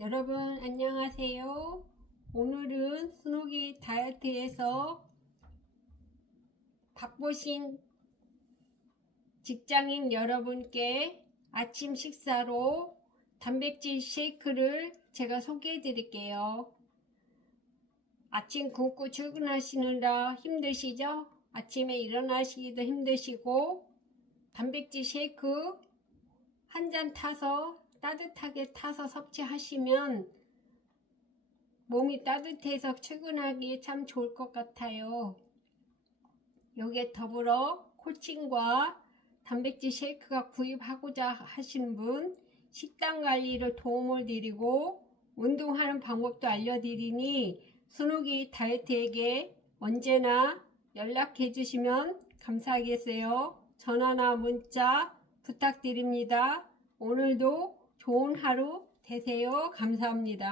여러분 안녕하세요. 오늘은 스노기 다이어트에서 바쁘신 직장인 여러분께 아침 식사로 단백질 쉐이크를 제가 소개해 드릴게요. 아침 굶고 출근하시느라 힘드시죠? 아침에 일어나시기도 힘드시고 단백질 쉐이크 한 잔 타서 따뜻하게 타서 섭취하시면 몸이 따뜻해서 출근하기 참 좋을 것 같아요. 여기에 더불어 코칭과 단백질 쉐이크가 구입하고자 하시는 분 식단 관리를 도움을 드리고 운동하는 방법도 알려드리니 스누기 다이어트에게 언제나 연락해 주시면 감사하겠어요. 전화나 문자 부탁드립니다. 오늘도 좋은 하루 되세요. 감사합니다.